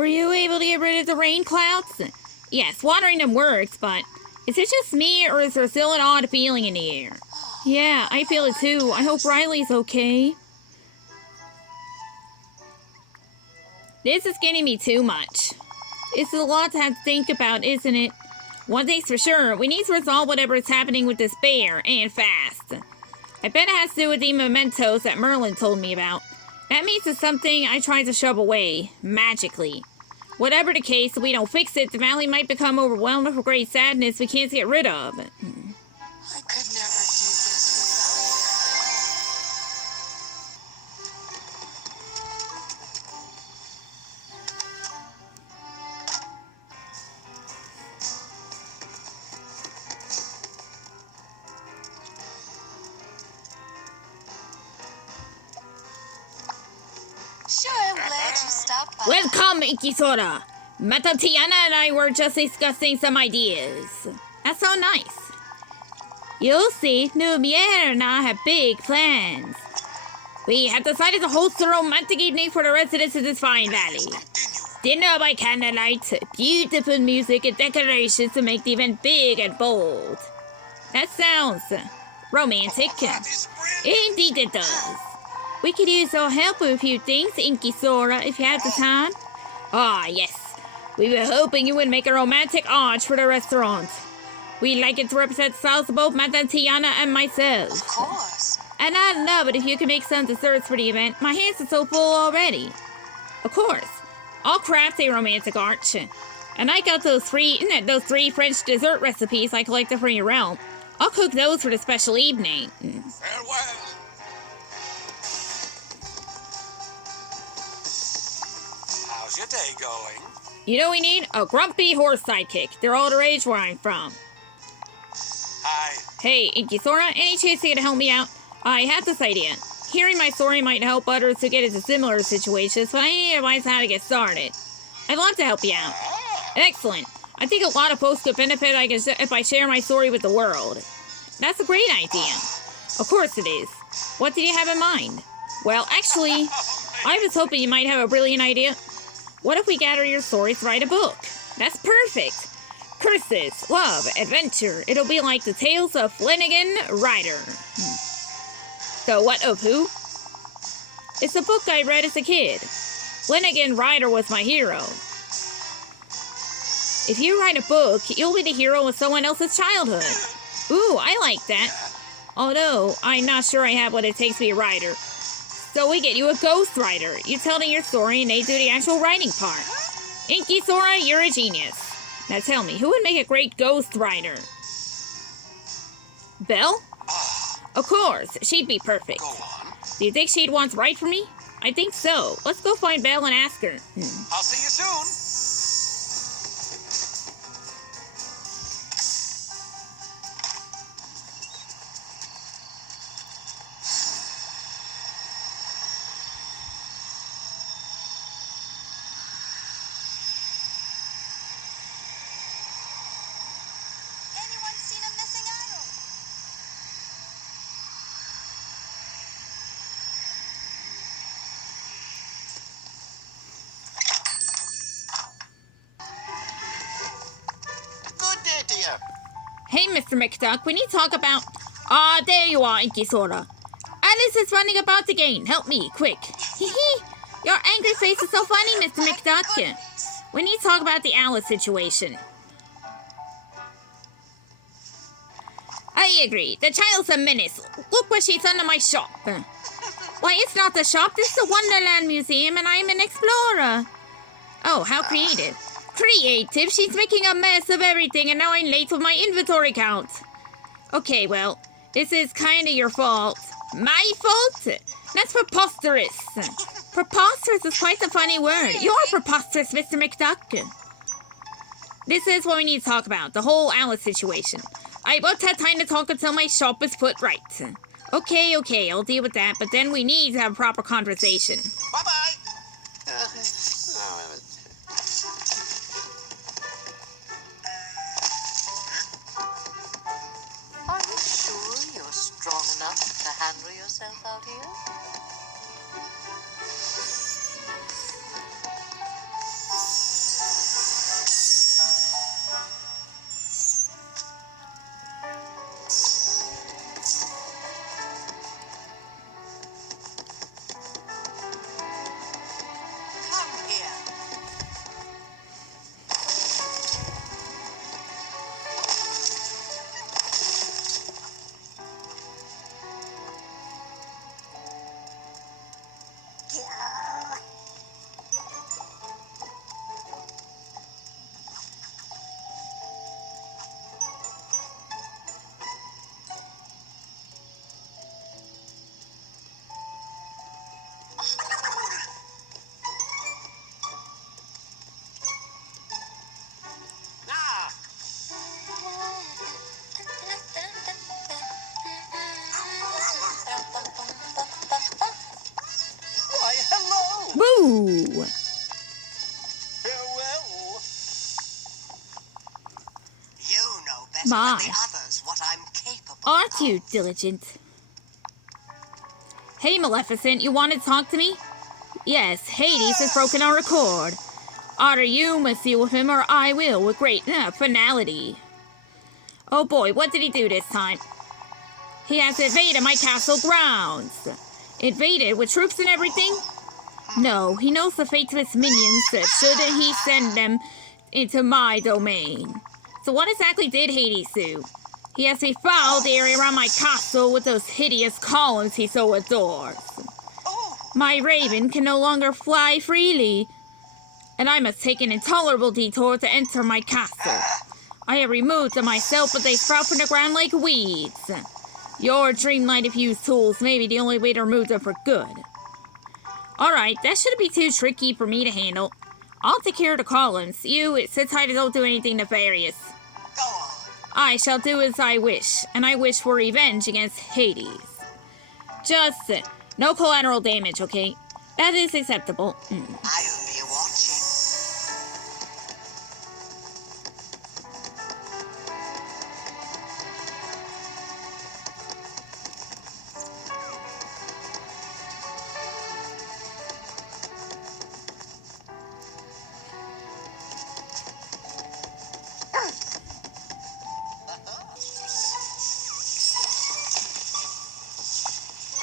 Were you able to get rid of the rain clouds? Yes, watering them works, but is it just me, or is there still an odd feeling in the air? Yeah, I feel it too. I hope Riley's okay. This is getting me too much. It's a lot to have to think about, isn't it? One thing's for sure, we need to resolve whatever is happening with this bear, and fast. I bet it has to do with the mementos that Merlin told me about. That means it's something I tried to shove away, magically. Whatever the case, if we don't fix it, the valley might become overwhelmed with a great sadness we can't get rid of. I could never do this Sure, I'm glad you stopped by. Welcome, InkySora. Madame Tiana and I were just discussing some ideas. That's so nice. You'll see, Lumiere and I have big plans. We have decided to host a romantic evening for the residents of this fine valley. Dinner by candlelight, beautiful music and decorations to make the event big and bold. That sounds romantic. Indeed it does. We could use your help with a few things, InkySora, if you have the time. Ah, yes. We were hoping you would make a romantic arch for the restaurant. We'd like it to represent the styles of both Madame Tiana and myself. Of course. And I'd love it if you could make some desserts for the event. My hands are so full already. Of course. I'll craft a romantic arch. And I got those three French dessert recipes I collected from your realm. I'll cook those for the special evening. Farewell. How's your day going? You know we need? A grumpy horse sidekick. They're all the rage where I'm from. Hi. Hey, InkySora, any chance you can help me out? I have this idea. Hearing my story might help others who get into similar situations, but I need advice on how to get started. I'd love to help you out. Excellent. I think a lot of folks could benefit if I share my story with the world. That's a great idea. Of course it is. What did you have in mind? Well, actually, I was hoping you might have a brilliant idea. What if we gather your stories to write a book? That's perfect. Curses, love, adventure. It'll be like the tales of Flanagan Ryder. So what of who? It's a book I read as a kid. Flanagan Ryder was my hero. If you write a book, you'll be the hero of someone else's childhood. Ooh, I like that. Although, I'm not sure I have what it takes to be a writer. So we get you a ghostwriter. You tell them your story and they do the actual writing part. InkySora, you're a genius. Now tell me, who would make a great ghostwriter? Belle? Of course, she'd be perfect. Go on. Do you think she'd want to write for me? I think so. Let's go find Belle and ask her. I'll see you soon. Anyone seen a missing arrow? Good day to you. Hey, Mr. McDuck, we need to talk about... Ah, there you are, InkySora. Alice is running about again. Help me, quick. Hee. Your angry face is so funny, Mr. McDuck. We need to talk about the Alice situation. I agree. The child's a menace. Look what she's done to my shop. Why, it's not the shop. This is the Wonderland Museum, and I'm an explorer. Oh, how creative. Creative? She's making a mess of everything, and now I'm late with my inventory count. Okay, well, this is kind of your fault. My fault? That's preposterous. Preposterous is quite a funny word. You're preposterous, Mr. McDuck. This is what we need to talk about, the whole Alice situation. I won't have time to talk until my shop is put right. Okay, I'll deal with that, but then we need to have a proper conversation. Bye-bye. Are you sure you're strong enough to handle yourself out here? better My. than the others what I'm capable Aren't of. you diligent? Hey, Maleficent, you want to talk to me? Yes, Hades has broken our accord. Either you must deal with him or I will with great finality. Oh boy, what did he do this time? He has invaded my castle grounds. Invaded with troops and everything? No, he knows the fate of his minions, should he send them into my domain. So what exactly did Hades do? He has defiled the area around my castle with those hideous columns he so adores. My raven can no longer fly freely, and I must take an intolerable detour to enter my castle. I have removed them myself, but they sprout from the ground like weeds. Your dreamlight infused tools may be the only way to remove them for good. Alright, that shouldn't be too tricky for me to handle. I'll take care of the columns. You sit tight and don't do anything nefarious. Go on. I shall do as I wish, and I wish for revenge against Hades. Just no collateral damage, okay? That is acceptable. I'll be watching.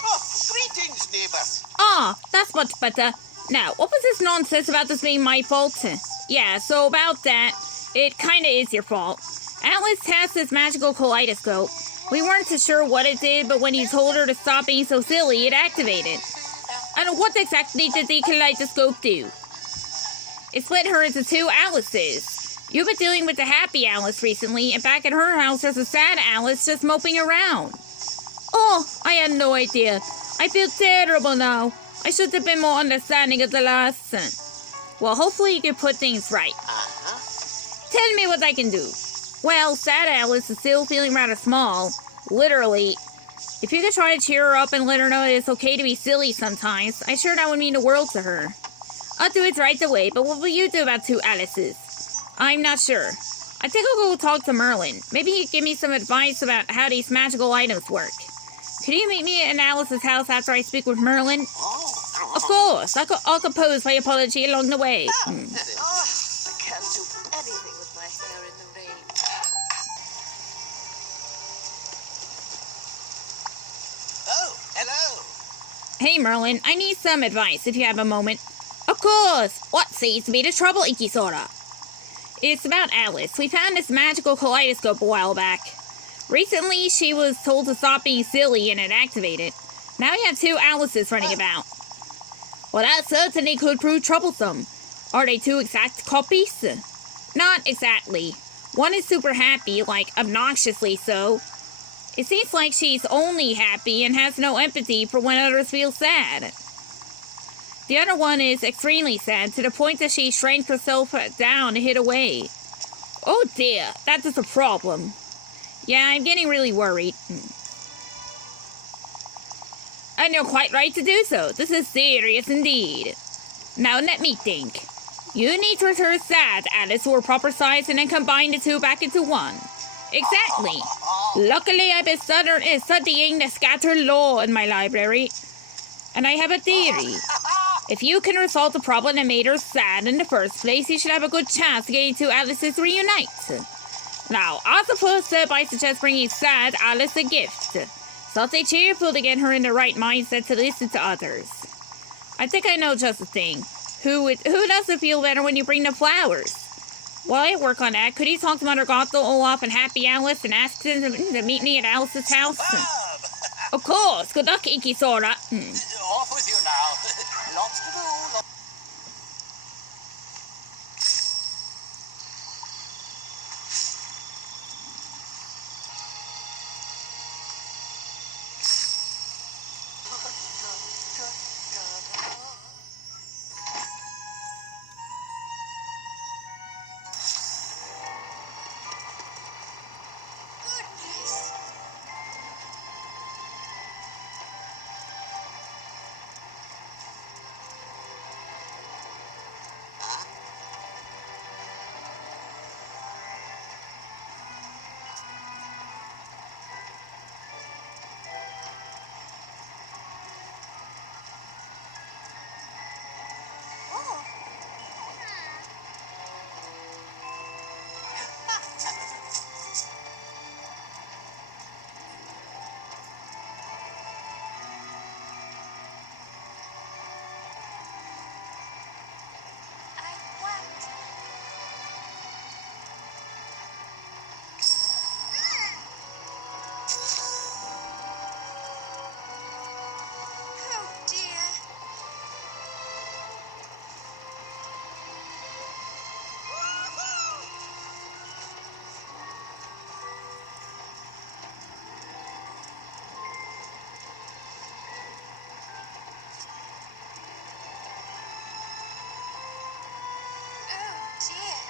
Oh, greetings, neighbours. Ah, that's much better. Now, what was this nonsense about this being my fault? Yeah, so about that, it kinda is your fault. Atlas has this magical kaleidoscope. We weren't too sure what it did, but when you told her to stop being so silly, it activated. And what exactly did the kaleidoscope do? It split her into two Alices. You've been dealing with the happy Alice recently, and back at her house there's a sad Alice just moping around. Oh, I had no idea. I feel terrible now. I should have been more understanding of the lesson. Well, hopefully you can put things right. Tell me what I can do. Well, sad Alice is still feeling rather small. Literally. If you could try to cheer her up and let her know that it's okay to be silly sometimes, I'm sure that would mean the world to her. I'll do it right away, but what will you do about two Alices? I'm not sure. I think I'll go talk to Merlin. Maybe he'd give me some advice about how these magical items work. Could you meet me at Alice's house after I speak with Merlin? Of course. I'll compose my apology along the way. Oh, I can't do anything with my hair in the rain. Oh, hello. Hey, Merlin, I need some advice if you have a moment. Of course. What seems to be the trouble, InkySora? It's about Alice. We found this magical kaleidoscope a while back. Recently, she was told to stop being silly and it activated. Now we have two Alices running about. Well, that certainly could prove troublesome. Are they two exact copies? Not exactly. One is super happy, like obnoxiously so. It seems like she's only happy and has no empathy for when others feel sad. The other one is extremely sad to the point that she shrank herself down and hid away. Oh dear, that is a problem. Yeah, I'm getting really worried. And you're quite right to do so. This is serious indeed. Now let me think. You need to return sad Alice to her proper size and then combine the two back into one. Exactly. Luckily, I've been studying the scattered law in my library. And I have a theory. If you can resolve the problem that made her sad in the first place, you should have a good chance of getting two Alices to reunite. Now, I suppose I suggest bringing sad Alice a gift. Something cheerful to get her in the right mindset to listen to others. I think I know just the thing. Who doesn't feel better when you bring them flowers? While I work on that, could you talk to Mother Gothel, Olaf, and Happy Alice and ask them to meet me at Alice's house? Of course. Good luck, InkySora. Off with you now. Lots to do. Goodness. Cheers.